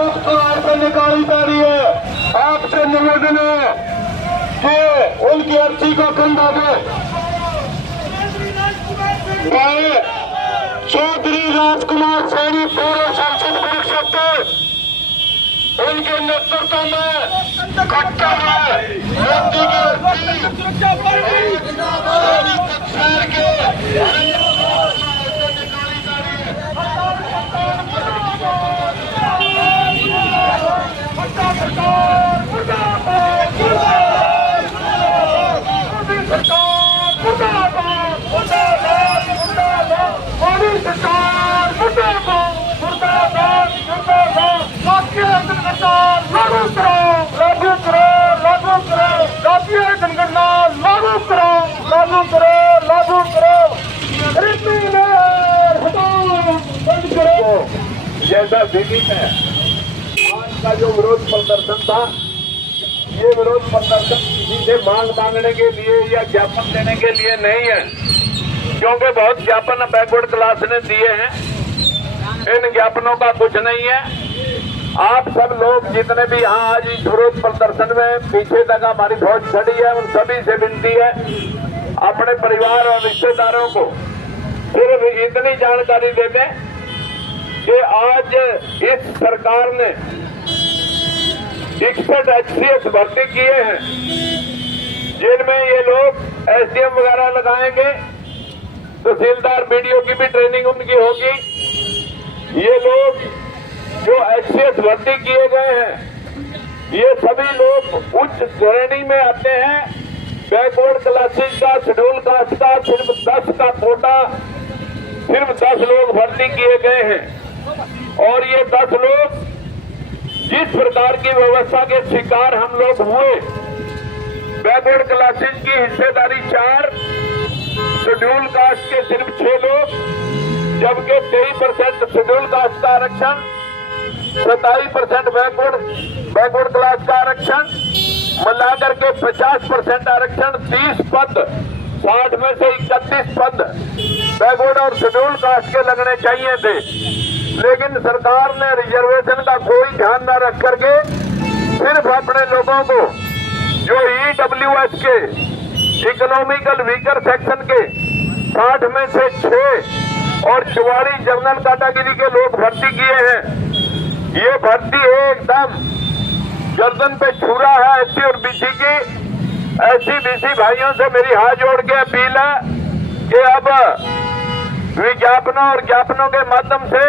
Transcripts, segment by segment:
ऐसे निकाली जा रही है। आपसे निवेदन है कि उनकी अर्जी को कंधा दे। चौधरी राजकुमार सैनी पूरे संसद परिषद उनके नेतृत्व में खट्टा है। मोदी जैसा दिल्ली में आज का जो विरोध प्रदर्शन था, ये विरोध प्रदर्शन किसी से मांग मांगने के लिए या ज्ञापन देने के लिए नहीं है, क्योंकि बहुत ज्ञापन बैकवर्ड क्लास ने दिए हैं। इन ज्ञापनों का कुछ नहीं है। आप सब लोग जितने भी यहाँ आज इस विरोध प्रदर्शन में पीछे तक हमारी फौज खड़ी है, उन सभी से विनती है अपने परिवार और रिश्तेदारों को सिर्फ इतनी जानकारी दे दें कि आज इस सरकार ने 61 HCS भर्ती किए हैं, जिनमें ये लोग SDM वगैरह लगाएंगे, तहसीलदार BDO की भी ट्रेनिंग उनकी होगी। ये लोग जो HCS भर्ती किए गए हैं, ये सभी लोग उच्च श्रेणी में आते हैं। बैकवर्ड क्लासेस का, शेड्यूल कास्ट का सिर्फ 10 का कोटा, सिर्फ 10 लोग भर्ती किए गए हैं। और ये 10 लोग जिस प्रकार की व्यवस्था के शिकार हम लोग हुए, बैकवर्ड क्लासेस की हिस्सेदारी 4, शेड्यूल कास्ट के सिर्फ 6 लोग, जबकि 23% शेड्यूल कास्ट का आरक्षण, 27% बैकवर्ड क्लास का आरक्षण, मिलाकर के 50% आरक्षण, 30 पद, 60 में से 31 पद बैकवर्ड और शेड्यूल कास्ट के लगने चाहिए थे। लेकिन सरकार ने रिजर्वेशन का कोई ध्यान न रख करके सिर्फ अपने लोगों को जो EWS के इकोनॉमिकल वीकर सेक्शन के 60 में से 6 और 44 जनरल कैटेगरी के लोग भर्ती किए हैं। ये भर्ती एकदम गर्दन पे छुरा है SC और BC की। SC BC भाइयों से मेरी हाथ जोड़ के अपील है कि अब विज्ञापनों और ज्ञापनों के माध्यम से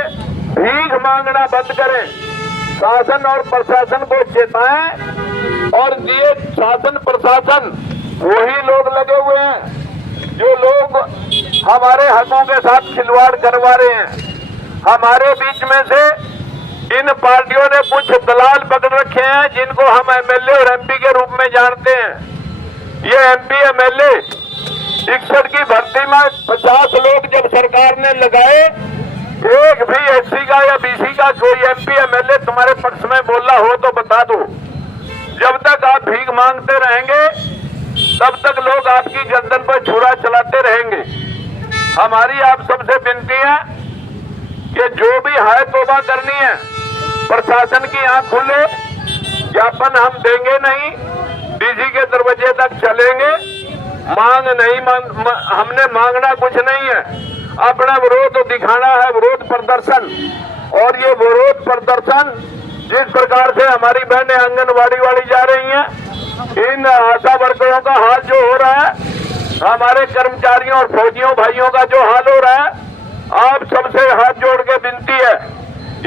भीख मांगना बंद करें, शासन और प्रशासन को चेताएं। और ये शासन प्रशासन वही लोग लगे हुए हैं जो लोग हमारे हकों के साथ खिलवाड़ करवा रहे हैं। हमारे बीच में से इन पार्टियों ने कुछ दलाल पकड़ रखे हैं, जिनको हम MLA और MP के रूप में जानते हैं। ये MP MLA 61 की भर्ती में 50 लोग जब सरकार ने लगाए, एक भी SC का या BC का कोई MP MLA तुम्हारे पक्ष में बोला हो तो बता दो। जब तक आप भीख मांगते रहेंगे तब तक लोग आपकी गर्दन पर छुरा चलाते रहेंगे। हमारी आप सबसे विनती है कि जो भी है तौबा करनी है, प्रशासन की आंख खुले। ज्ञापन हम देंगे नहीं, DG के दरवाजे तक चलेंगे। मांग नहीं हमने मांगना कुछ नहीं है, अपना विरोध दिखाना है, विरोध प्रदर्शन। और ये विरोध प्रदर्शन जिस प्रकार से हमारी बहनें आंगनबाड़ी वाली जा रही हैं, इन आशा वर्करों का हाल जो हो रहा है, हमारे कर्मचारियों और फौजियों भाइयों का जो हाल हो रहा है, आप सबसे हाथ जोड़ के विनती है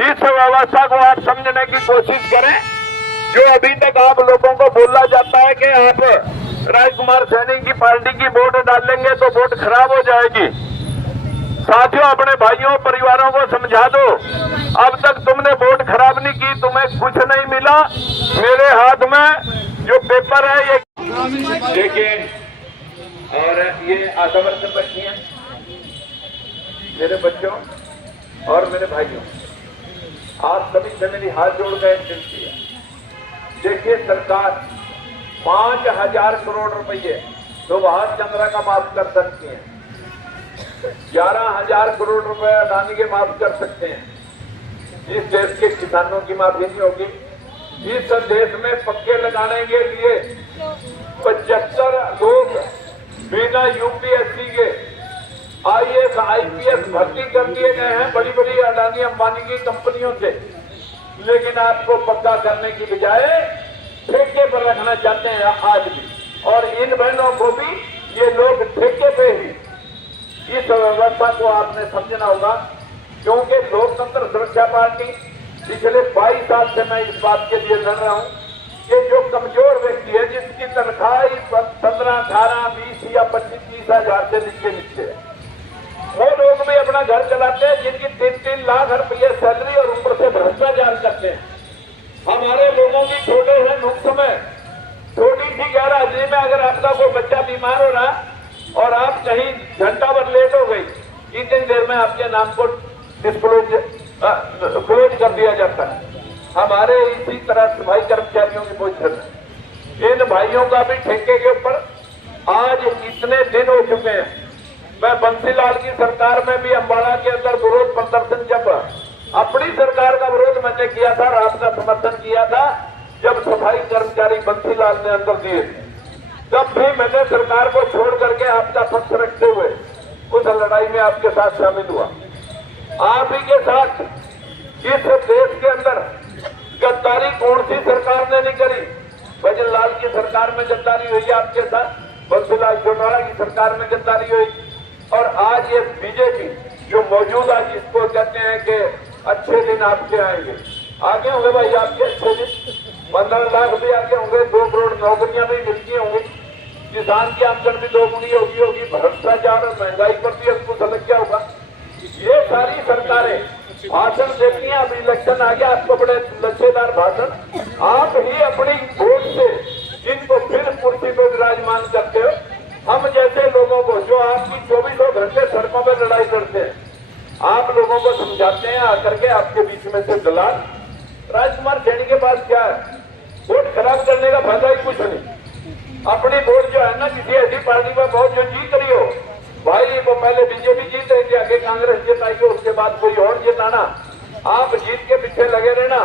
इस व्यवस्था को आप समझने की कोशिश करें। जो अभी तक आप लोगों को बोला जाता है कि आप राजकुमार सैनी की पार्टी की वोट डालेंगे तो वोट खराब हो जाएगी। साथियों, अपने भाइयों परिवारों को समझा दो, अब तक तुमने वोट खराब नहीं की, तुम्हें कुछ नहीं मिला। मेरे हाथ में जो पेपर है ये देखिए, और ये आशा वर्कर बच्ची हैं, मेरे बच्चों और मेरे भाइयों, आप सभी से मेरी हाथ जोड़ कर विनती है। देखिए, सरकार 5000 करोड़ रुपये सुभाष चंद्रा का माफ कर सकती है, 11000 करोड़ रुपए अडानी के माफ कर सकते हैं, इस देश के किसानों की माफी नहीं होगी। इस देश में पक्के लगाने के लिए 75 लोग बिना यूपीएससी के आईएएस आईपीएस भर्ती कर दिए गए हैं बड़ी बड़ी अडानी अंबानी की कंपनियों से, लेकिन आपको पक्का करने की बजाय ठेके पर रखना चाहते हैं आज भी। और इन बहनों को भी ये लोग ठेके पे ही इस व्यवस्था को आपने समझना होगा, क्योंकि लोकतंत्र सुरक्षा पार्टी पिछले 22 साल से मैं इस बात के लिए लड़ रहा हूं कि जो कमजोर व्यक्ति है, जिसकी तनख्वाह 15, 18, 20 या 25, 30 हजार से नीचे है, वो लोग भी अपना घर चलाते हैं, जिनकी 3-3 लाख रुपये सैलरी और ऊपर से भ्रष्टाचार करते हैं। हमारे लोगों की छोटे हैं नुक्स में, छोटी सी गैर हाजिरी में अगर आपका कोई बच्चा बीमार हो रहा और आप कहीं घंटा भर लेट हो गई, इतनी देर में आपके नाम को क्लोज कर दिया जाता है। हमारे इसी तरह सफाई कर्मचारियों की पोजीशन है। इन भाइयों का भी ठेके के ऊपर आज इतने दिन हो चुके हैं। मैं बंसीलाल की सरकार में भी अम्बाड़ा के अंदर विरोध प्रदर्शन, जब अपनी सरकार का विरोध मैंने किया था, आपका समर्थन किया था, जब सफाई कर्मचारी बंसीलाल ने अंदर दिए, तब भी मैंने सरकार को छोड़ करके आपका पक्ष रखते हुए उस लड़ाई में आपके साथ शामिल हुआ। आप ही के साथ इस देश के अंदर गद्दारी कौन सी सरकार ने नहीं करी? भजन लाल की सरकार में गद्दारी हुई आपके साथ, बंसीलाल चौटाला की सरकार में गद्दारी हुई, और आज ये बीजेपी जो मौजूद है, जिसको कहते हैं कि अच्छे दिन आपके आएंगे, आगे होंगे भाई आपके अच्छे दिन। 15 लाख भी आगे होंगे, 2 करोड़ नौकरियां भी मिलती होंगी, किसान की आमदन भी 2 गुनी होगी, भ्रष्टाचार और महंगाई पर भी हमको समझ क्या होगा। ये सारी सरकारें भाषण देती हैं। अभी इलेक्शन आ गया, आपको बड़े लच्छेदार भाषण, आप ही अपनी वोट से इनको फिर कुर्सी पर विराजमान करते हो। हम जैसे लोगों को, जो आपकी 24 घंटे सड़कों पर लड़ाई करते हैं, आप लोगों को समझाते हैं आकर के आपके बीच में से दलाल। राजकुमार सैनी के पास क्या है? वोट खराब करने का फायदा ही कुछ नहीं। अपनी वोट जो है ना, किसी ऐसी पार्टी पर बहुत जो जीत रही हो भाई, वो पहले बीजेपी जीत रही थी, आगे कांग्रेस जिताई, उसके बाद कोई और जिताना, आप जीत के पीछे लगे रहना।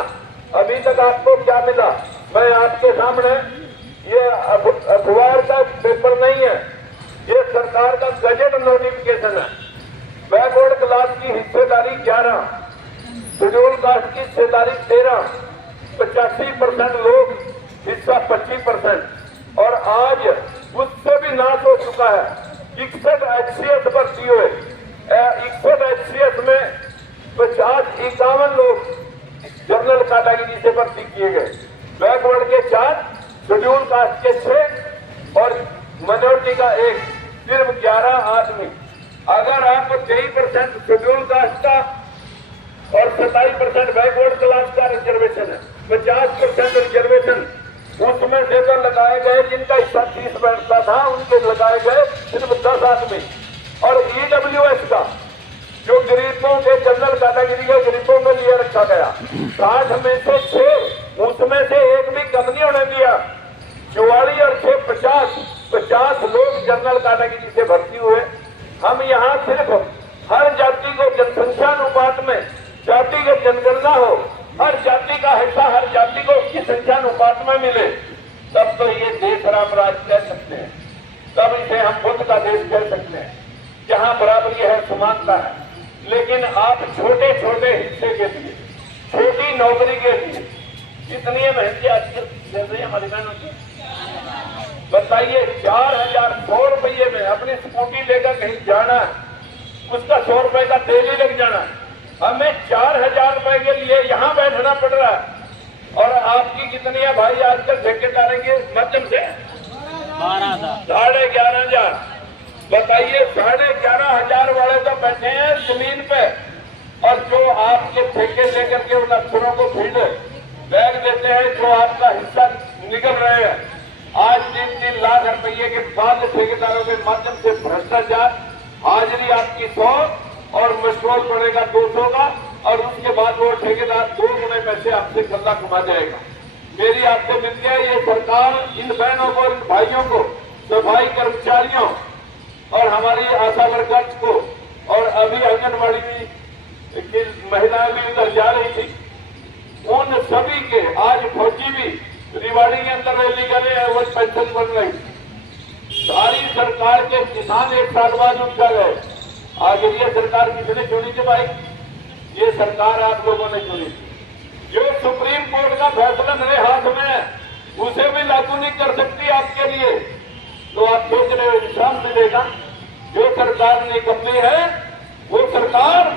अभी तक आपको क्या मिला? मैं आपके सामने, ये अखबार का पेपर नहीं है, ये सरकार का गजट नोटिफिकेशन है। बैकवर्ड क्लास की हिस्सेदारी 11, शेड्यूल कास्ट की हिस्सेदारी 13, 85% लोग हिस्सा 25%, और आज उससे भी नाश हो चुका है। 61 HCS भर्ती हुए, 61 HCS में 50-51 लोग जनरल कैटेगरी से भर्ती किए गए। बैकवर्ड के 4, शेड्यूल कास्ट के 6 और माइनॉरिटी का 1, सिर्फ 11 आदमी। अगर आप 23% शेड्यूल कास्ट का और 27% बैकवर्ड क्लास का रिजर्वेशन है, 50% रिजर्वेशन उसमें से तो लगाए गए, जिनका हिस्सा 30 बैठता था, उनके लगाए गए सिर्फ 10 आदमी। और EWS का, जो गरीबों के जनरल कैटेगरी के गरीबों में लिए रखा गया, 60 में से 6, उसमें से एक भी कम नहीं होने दिया। 44 और 6, 50 लोग जनरल कैटेगरी से भर्ती हुए। हम यहाँ सिर्फ हर जाति को जनसंख्या अनुपात में जातिगत जनगणना हो, हर जाति का हिस्सा हर जाति को उसकी संख्या अनुपात में मिले, तब तो ये देश राम राज कह सकते हैं, तब इसे हम बुद्ध का देश कह सकते हैं, जहाँ बराबरी है, समानता है। लेकिन आप छोटे छोटे हिस्से के लिए, छोटी नौकरी के लिए इतनी महंगी आजकल चल रही है हमारी बहनों की, बताइए। 4,100 रुपये में अपनी स्कूटी लेकर कहीं जाना है, उसका 100 रुपए का तेल ही लग जाना, हमें 4,000 रुपए के लिए यहाँ बैठना पड़ रहा है। और आपकी कितनी है भाई आजकल ठेकेदारों के माध्यम से? 11,500। बताइए, 11,500 वाले तो बैठे हैं जमीन पे, और जो आपके ठेके लेकर के उन अफसरों को फील्ड बैग देते हैं, जो आपका हिस्सा निकल रहे हैं, आज 3-3 लाख रुपये के बाद ठेकेदारों के माध्यम से भ्रष्टाचार, हाजिरी आपकी 100 और मशरूल पड़ेगा 200 का, और उसके बाद वो ठेकेदार 2 गुने पैसे आपसे गंदा कमा जाएगा। मेरी आपसे मिलती है, ये सरकार इन बहनों को, इन भाइयों को, सफाई कर्मचारियों और हमारी आशा वर्कर्स को, और अभी आंगनबाड़ी कि महिलाएं भी उधर जा रही थी, उन सभी के आज फौजी भी रिवाड़ी के अंदर रैली करे और वो पेंशन बन गई। सारी सरकार के किसान एक साल बाद उठ गए। आगे ये सरकार किसने चुनी थी भाई? ये सरकार आप लोगों ने चुनी। जो सुप्रीम कोर्ट का फैसला मेरे हाथ में है, उसे भी लागू नहीं कर सकती आपके लिए। तो आप सोच रहे हो इंसान मिलेगा? जो सरकार निकम्मी है वो सरकार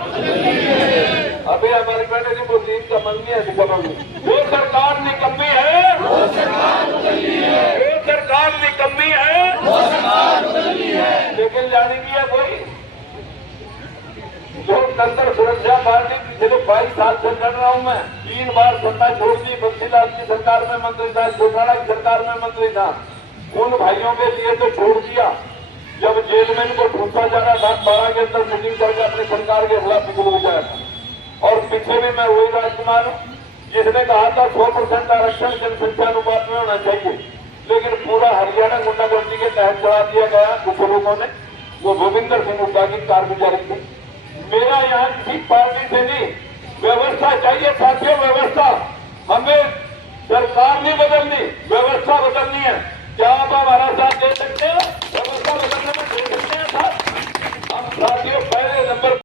अभी हमारे बेटे जी बोली का मन नहीं है निकम्मी। जो सरकार निकम्मी है वो सरकार निकम्मी है, जो सरकार निकम्मी है वो सरकार निकम्मी है। लेकिन जानेगी है कोई लोकतंत्र सुरक्षा पार्टी पिछले 22 साल से लड़ रहा हूं मैं। 3 बार सत्ता छोड़ दी। बंसीलाल की सरकार में मंत्री था, चौटाला की सरकार में मंत्री था। उन भाइयों के लिए तो छोड़ दिया। जब जेल में इनको ढूंढा जा रहा था, 12 के अंदर मीटिंग करके अपनी सरकार के खिलाफ बिगड़ गया था। और पीछे भी मैं वही राजकुमार हूं जिसने कहा था 100% आरक्षण जनसंख्या अनुपात में होना चाहिए, लेकिन पूरा हरियाणा गुंडागर्दी के तहत चढ़ा दिया गया कुछ लोगों ने। वो भूपिंदर सिंह हुड्डा की कारगुजारी थी। मेरा यहाँ किसी पार्टी से नहीं,